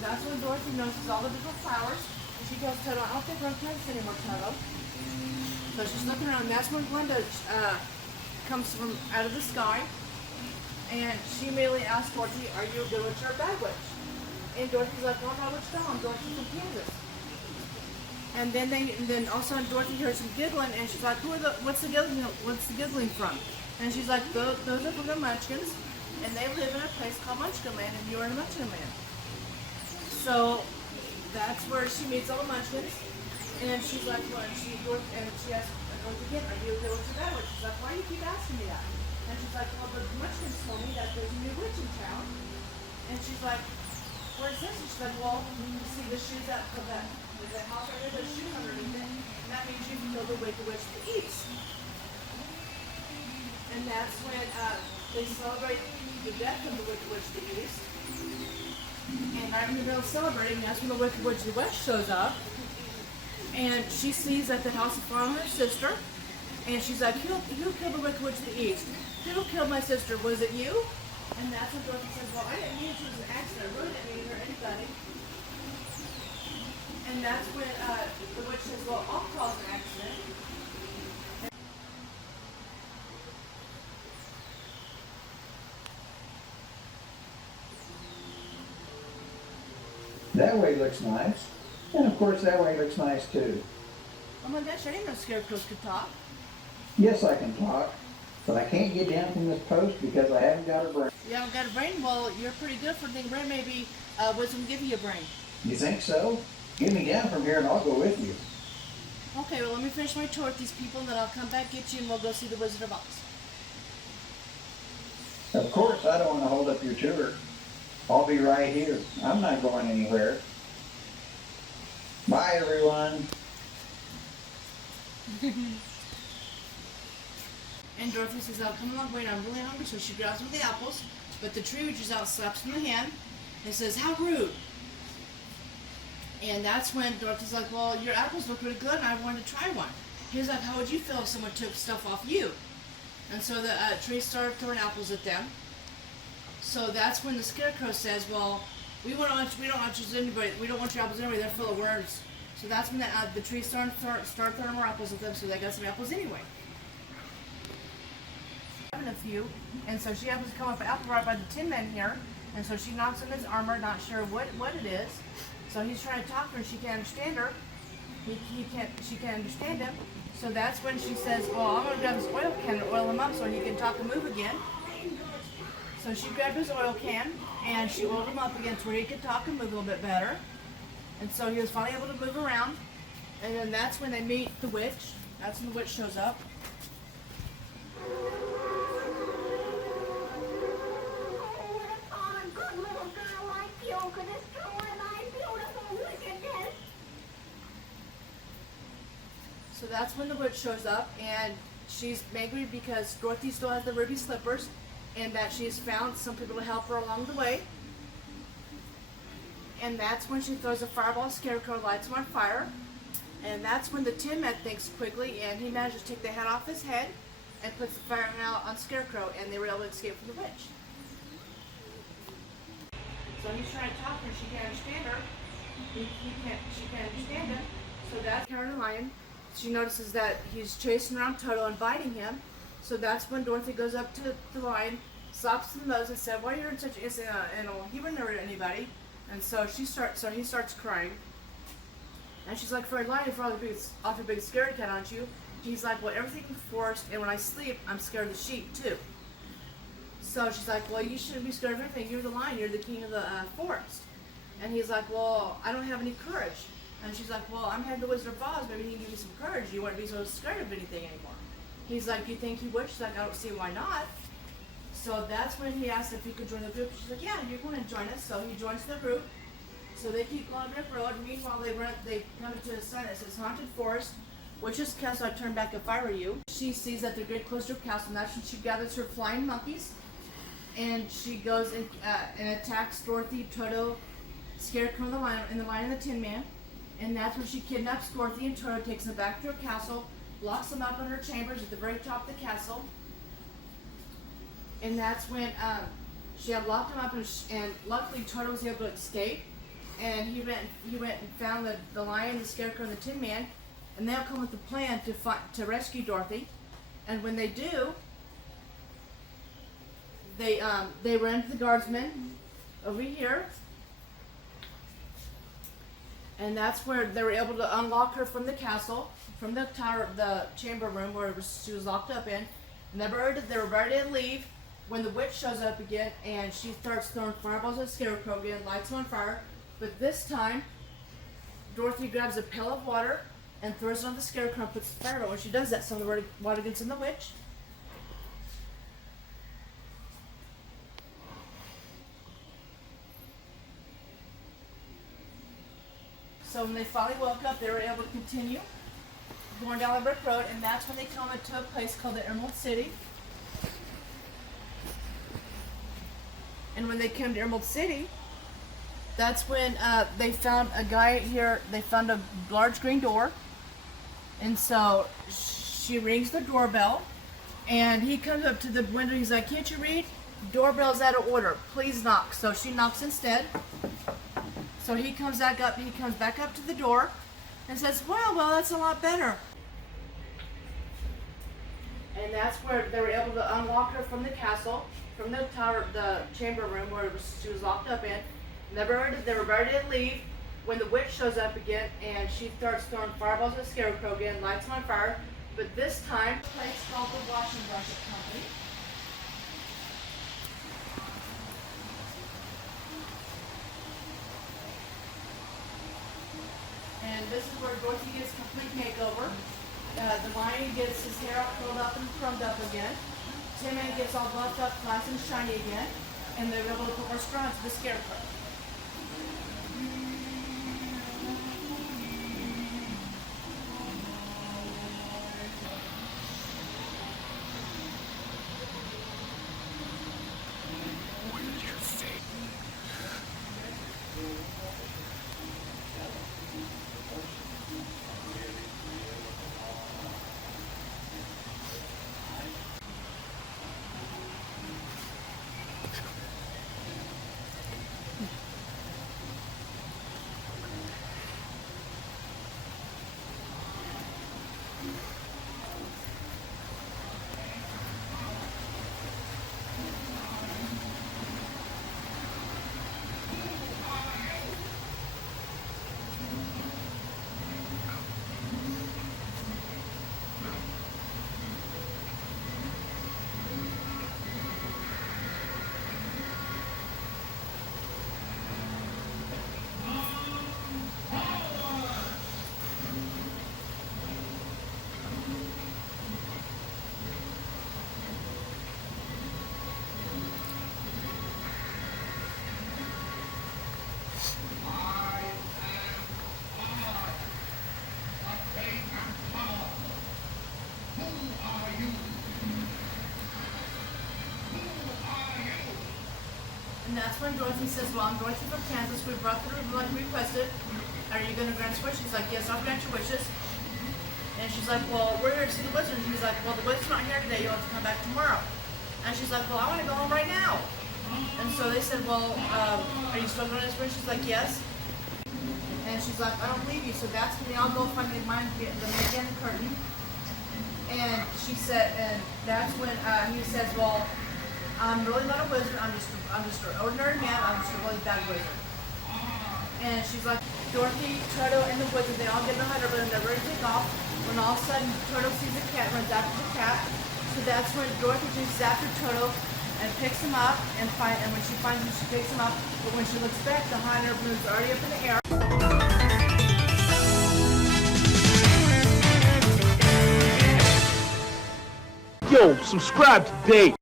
that's when Dorothy notices all the different flowers. And she tells Toto, I don't think we're plants anymore, Toto. So she's looking around. And that's when Glenda comes from out of the sky. And she immediately asks Dorothy, are you a good witch or a bad witch? And Dorothy's like, well, I'm not a witch at all. I'm Dorothy from Kansas. And then all of a sudden Dorothy hears some giggling, and she's like, what's the giggling from? And she's like, those are from the Munchkins, and they live in a place called Munchkin Land, and you're in Munchkin Land. So that's where she meets all the Munchkins, and she's like, well, and she asks Dorothy again, are you a good witch or bad witch? She's like, why do you keep asking me that? And she's like, well, the Munchkins told me that there's a new witch in town. And she's like, where's this? And she's like, well, you see the shoes that there's a house right there, there's shoes underneath it. And that means you've killed the Wicked Witch of the East. And that's when they celebrate the death of the Wicked Witch of the East. And right in the middle of celebrating, that's when the Wicked Witch of the West shows up. And she sees at the house of Fawn her sister. And she's like, who killed the Wicked Witch of the East? Who killed my sister? Was it you? And that's when Dorothy says, well, I didn't mean it was an accident. I really didn't mean to hurt anybody. And that's when the witch says, well, I'll cause an accident. That way looks nice. And of course that way looks nice too. Oh my gosh, I didn't know scarecrows could talk. Yes, I can talk, but I can't get down from this post because I haven't got a brain. You haven't got a brain? Well, you're pretty good for thinking brain. Maybe wisdom give you a brain. You think so? Get me down from here and I'll go with you. Okay, well, let me finish my tour with these people, and then I'll come back, get you, and we'll go see the Wizard of Oz. Of course, I don't want to hold up your tour. I'll be right here. I'm not going anywhere. Bye, everyone. And Dorothy says, I'll come along, wait, I'm really hungry, so she grabs one of the apples, but the tree reaches out, slaps him in the hand, and says, how rude. And that's when Dorothy's like, well, your apples look pretty good, and I wanted to try one. He's like, how would you feel if someone took stuff off you? And so the tree started throwing apples at them. So that's when the scarecrow says, well, we don't want your apples anyway, they're full of worms. So that's when the tree started throwing more apples at them, so they got some apples anyway. Having a few, and so she happens to come up an apple right by the Tin Man here, and so she knocks on his armor, not sure what it is. So he's trying to talk to her, she can't understand her. She can't understand him. So that's when she says, well, I'm gonna grab his oil can and oil him up so he can talk and move again. So she grabbed his oil can and she oiled him up again to where he could talk and move a little bit better. And so he was finally able to move around. And then that's when they meet the witch. That's when the witch shows up. So that's when the witch shows up, and she's angry because Dorothy still has the ruby slippers, and that she's found some people to help her along the way. And that's when she throws a fireball at Scarecrow, lights him on fire. And that's when the Tin Man thinks quickly, and he manages to take the hat off his head and puts the fire out on Scarecrow, and they were able to escape from the witch. So he's trying to talk to her, she can't understand her. She can't understand him. So that's Karen the Lion. She notices that he's chasing around Toto and biting him. So that's when Dorothy goes up to the lion, slaps him in the nose and said, why are you in such an innocent animal? He wouldn't hurt anybody. And so he starts crying. And she's like, for a lion, you're awfully big scaredy cat, aren't you? He's like, well, everything's forced, and when I sleep, I'm scared of the sheep too. So she's like, well, you shouldn't be scared of anything. You're the lion, you're the king of the forest. And he's like, well, I don't have any courage. And she's like, well, I'm heading to Wizard of Oz. Maybe he can give you some courage. You won't be so scared of anything anymore. He's like, you think he would? She's like, I don't see why not. So that's when he asked if he could join the group. She's like, yeah, you're going to join us. So he joins the group. So they keep going up the road. Meanwhile, they come to a sign that says Haunted Forest, Witch's Castle, I turn back if I were you. She sees that they're getting close to her castle, and that's when she gathers her flying monkeys. And she goes and attacks Dorothy, Toto, Scarecrow, and the Lion and the Tin Man. And that's when she kidnaps Dorothy and Toto, takes them back to her castle, locks them up in her chambers at the very top of the castle. And that's when she had locked them up, and luckily Toto was able to escape. and he went and found the lion, the scarecrow, and the Tin Man, and they'll come with a plan to rescue Dorothy. And when they do, they run into the guardsmen over here, and that's where they were able to unlock her from the castle, from the tower, the chamber room where she was locked up in. And they were ready to leave when the witch shows up again, and she starts throwing fireballs at the scarecrow again, lights him on fire. But this time, Dorothy grabs a pail of water and throws it on the scarecrow and puts the fire out. When she does that, some of the water gets in the witch. So when they finally woke up, they were able to continue going down the brick road, and that's when they come to a place called the Emerald City. And when they came to Emerald City, that's when they found a guy here. They found a large green door, and so she rings the doorbell, and he comes up to the window. He's like, "Can't you read? Doorbell's out of order. Please knock." So she knocks instead. So he comes back up. He comes back up to the door, and says, "Well, that's a lot better." And that's where they were able to unlock her from the castle, from the tower, the chamber room where she was locked up in. And they were ready to leave when the witch shows up again, and she starts throwing fireballs at the scarecrow again, lights him on fire. But this time, a place called the Wash and Brush It Company. And this is where Dorothy gets a complete makeover. The lion gets his hair all curled up and crumbed up again. Tin Man gets all buffed up, nice and shiny again. And they're able to put more straw into the scarecrow. And that's when Dorothy says, "Well, I'm Dorothy from Kansas. We brought the room like we requested. Are you going to grant your wish?" She's like, "Yes, I'll grant your wishes." And she's like, "Well, we're here to see the wizard." And he's like, "Well, the wizard's not here today. You'll have to come back tomorrow." And she's like, "Well, I want to go home right now." And so they said, "Well, are you still going to this room?" She's like, "Yes." And she's like, "I don't believe you." So that's when they all go find the man behind the curtain. And she said, and that's when he says, "Well, I'm really not a wizard. I'm just an ordinary man. I'm just a really bad wizard." And she's like, Dorothy, Toto, and the wizard, they all get in the hut over and they're ready to take off. When all of a sudden Toto sees a cat, runs after the cat. So that's when Dorothy chases after Toto and picks him up, and when she finds him, she picks him up. But when she looks back, the hot air balloon's already up in the air. Yo, subscribe today.